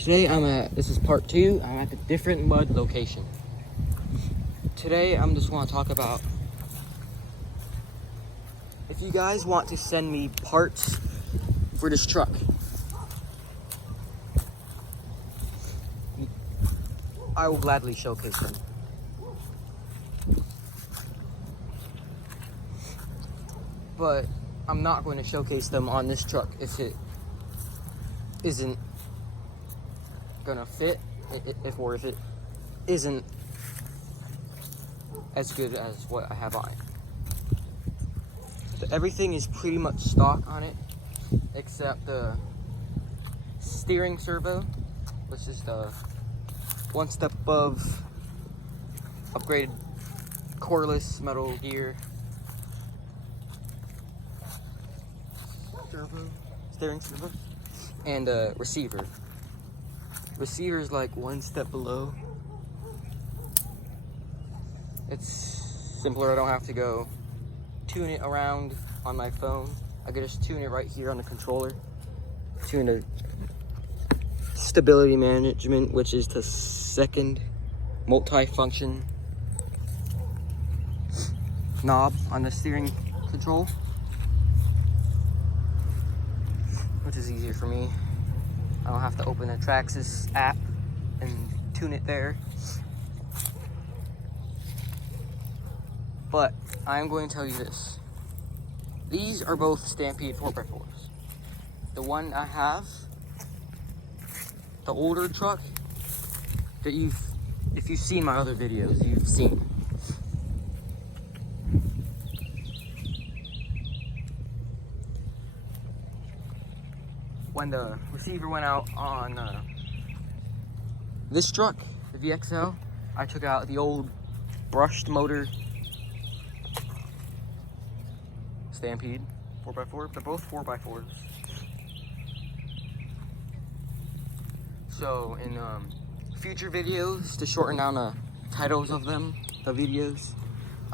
Today this is part 2, I'm at a different mud location. Today I'm just want to talk about, if you guys want to send me parts for this truck, I will gladly showcase them. But I'm not going to showcase them on this truck if it isn't gonna fit, if it isn't as good as what I have on it. But everything is pretty much stock on it, except the steering servo, which is the one step above upgraded coreless metal gear steering servo, and a receiver. Receiver is like one step below. It's simpler. I don't have to go tune it around on my phone. I can just tune it right here on the controller. Tune the stability management, which is the second multi-function knob on the steering control, which is easier for me. I don't have to open the Traxxas app and tune it there. But I'm going to tell you this. These are both Stampede 4x4s. The one I have, the older truck that if you've seen my other videos, you've seen. When the receiver went out on this truck, the VXL, I took out the old brushed motor Stampede 4x4. They're both 4x4s. So in future videos, to shorten down the titles of them, the videos,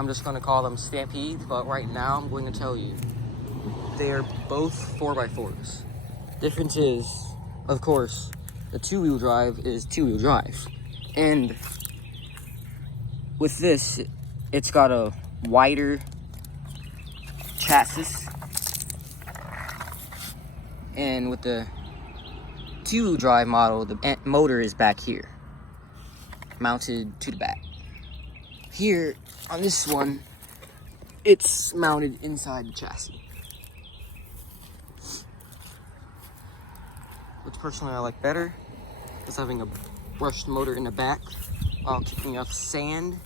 I'm just going to call them Stampede. But right now, I'm going to tell you, they are both 4x4s. Difference is, of course, the two-wheel drive is two-wheel drive. And with this, it's got a wider chassis. And with the two-wheel drive model, the motor is back here, mounted to the back. Here, on this one, it's mounted inside the chassis. Which personally I like better, because having a brushed motor in the back while kicking up sand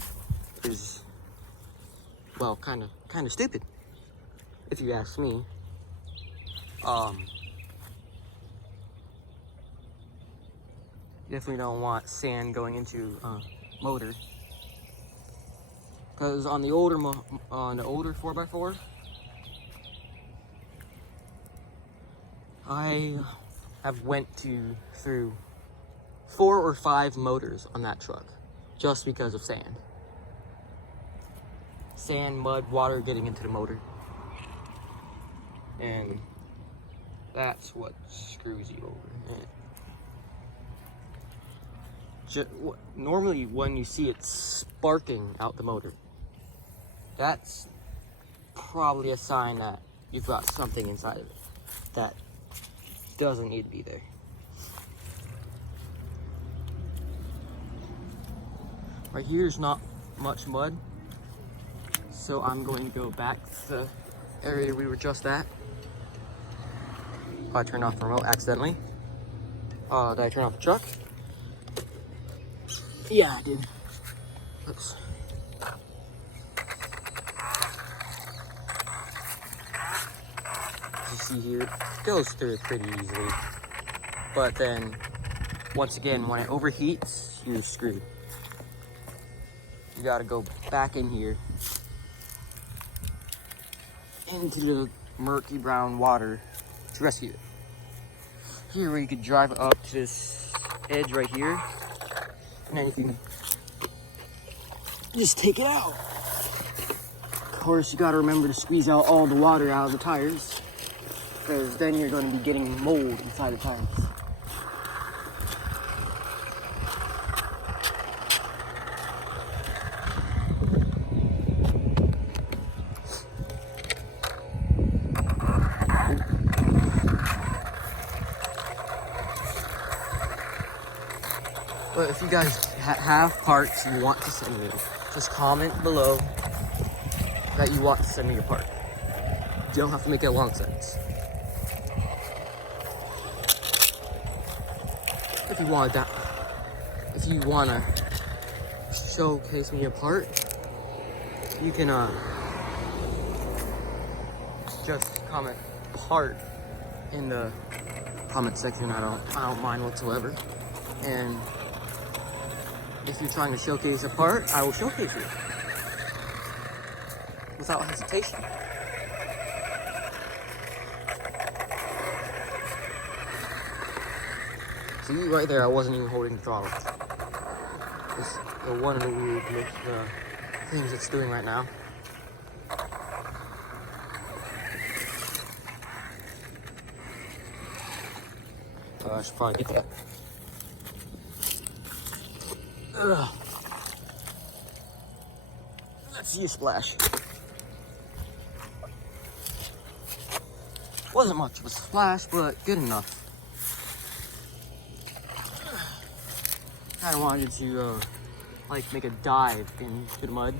is, well, kind of stupid, if you ask me. Definitely don't want sand going into motor, because on the older 4x4, I have went through 4 or 5 motors on that truck just because of sand. Sand, mud, water getting into the motor. And that's what screws you over. Normally when you see it sparking out the motor, that's probably a sign that you've got something inside of it that doesn't need to be there. Right here is not much mud, so I'm going to go back to the area we were just at. I turned off the remote accidentally. Did I turn off the truck? Yeah, I did. Oops. As you see here, it goes through it pretty easily. But then, once again, when it overheats, you're screwed. You gotta go back in here into the murky brown water to rescue it. Here, where you could drive up to this edge right here, and then you can just take it out. Of course, you gotta remember to squeeze out all the water out of the tires, because then you're gonna be getting mold inside the tires. But if you guys have parts you want to send me, just comment below that you want to send me a part. You don't have to make it a long sentence. If you want that, if you wanna showcase me a part, you can just comment part in the comment section. I don't mind whatsoever. And if you're trying to showcase a part, I will showcase it without hesitation. See, right there, I wasn't even holding the throttle. It's the one of the weird things it's doing right now. I should probably get that. Ugh. Let's see a splash. Wasn't much of a splash, but good enough. I wanted to like make a dive into the mud.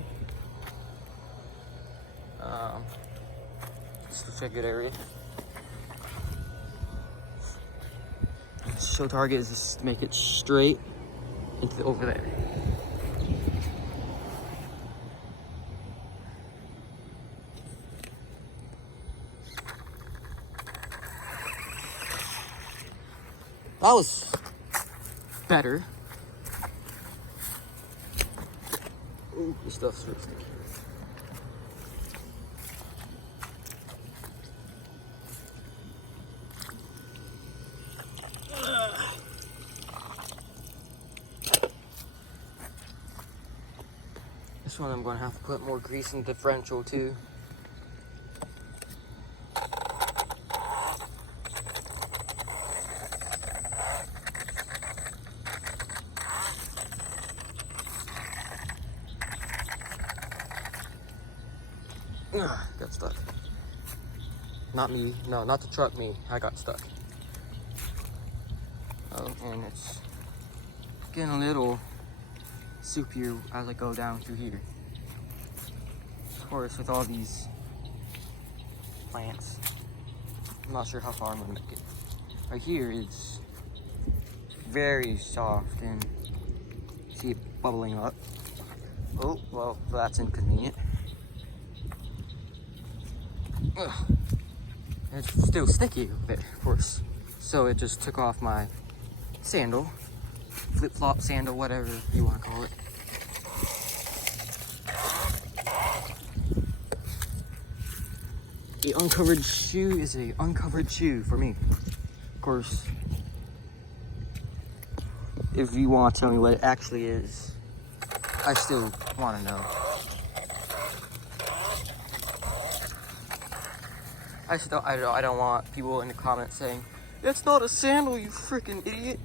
Just to check good area. Show target is just to make it straight into over there. That was better. Ooh, this stuff's really sticky. This one I'm gonna have to put more grease in the differential too. Got stuck. Not me, no, not the truck, me. I got stuck. Oh, and it's getting a little soupier as I go down through here. Of course, with all these plants, I'm not sure how far I'm gonna make it. Right here, it's very soft and see it bubbling up. Oh, well, that's inconvenient. Ugh. It's still sticky there, of course. So it just took off my sandal, flip-flop sandal, whatever you want to call it. The uncovered shoe is a uncovered shoe for me. Of course, if you want to tell me what it actually is, I still want to know. I don't want people in the comments saying, "It's not a sandal, you freaking idiot."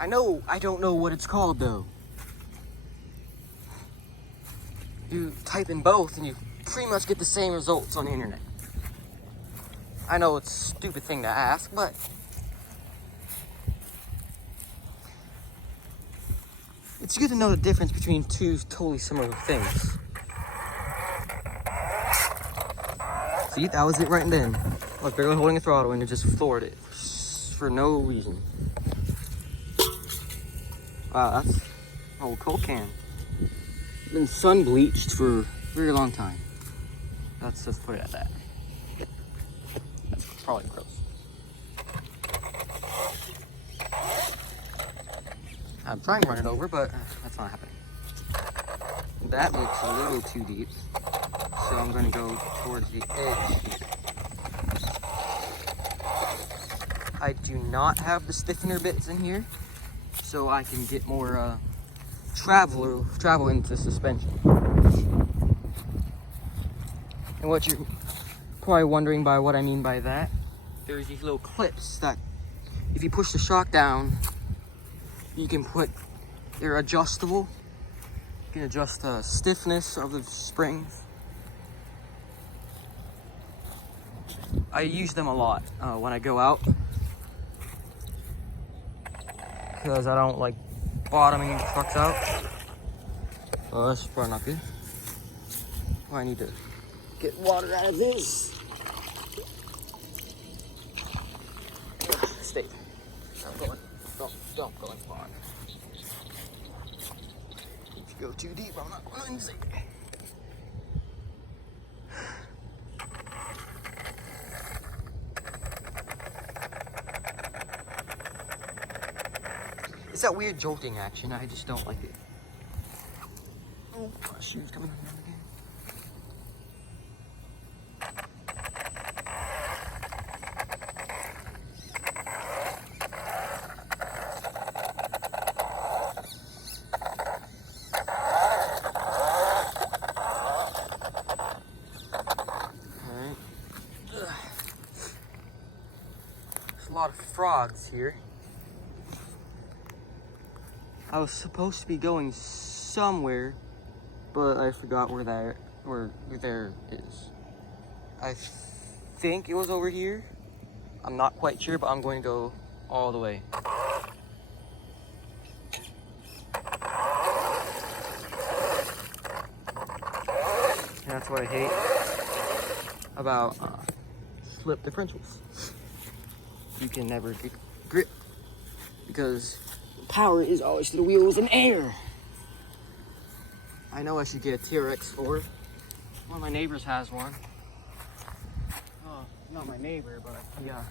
I don't know what it's called though. You type in both and you pretty much get the same results on the internet. I know it's a stupid thing to ask, but it's good to know the difference between two totally similar things. See, that was it right then. I was barely holding a throttle and it just floored it for no reason. Wow, that's an old Coke can. Been sun bleached for a very long time. Let's just put it at that. That's probably gross. I'm trying to run it over, but that's not happening. That looks a little too deep, so I'm going to go towards the edge here. I do not have the stiffener bits in here, so I can get more travel into suspension. And what you're probably wondering by what I mean by that, there's these little clips that if you push the shock down, you can put, they're adjustable. You can adjust the stiffness of the springs. I use them a lot when I go out. because I don't like bottoming the trucks out. Oh, that's probably not good. Oh, I need to get water out of this. Stay. Don't go in the pond. If you go too deep, I'm not going to see. It's that weird jolting action. I just don't like it. Oh, my shoe's coming down again. There's a lot of frogs here. I was supposed to be going somewhere, but I forgot where there is. I think it was over here. I'm not quite sure, but I'm going to go all the way. And that's what I hate about slip differentials. You can never get grip because power is always to the wheels and air. I know I should get a TRX4. One of my neighbors has one. Oh, not my neighbor, but yeah.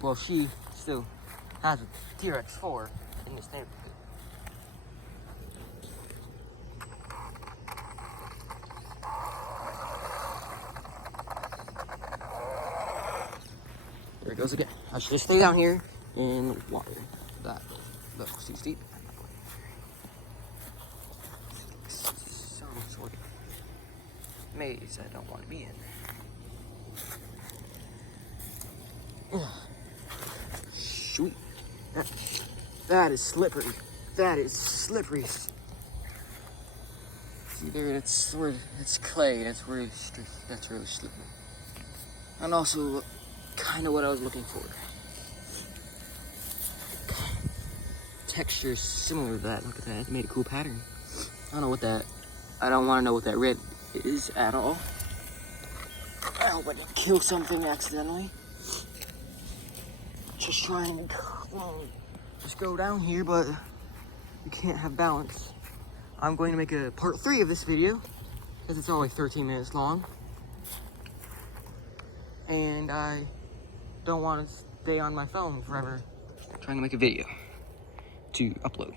Well, she still has a TRX4 in this neighborhood. There it goes again. I should just stay down here in the water. That looks too steep. Some sort of maze I don't want to be in. Sweet. That is slippery. That is slippery. See there, it's clay. That's really slippery. And also, kind of what I was looking for. Texture is similar to that. Look at that. It made a cool pattern. I don't want to know what that red is at all. I hope I didn't kill something accidentally. Just trying to just go down here, but you can't have balance. I'm going to make a part 3 of this video because it's only 13 minutes long. And I don't want to stay on my phone forever trying to make a video to upload.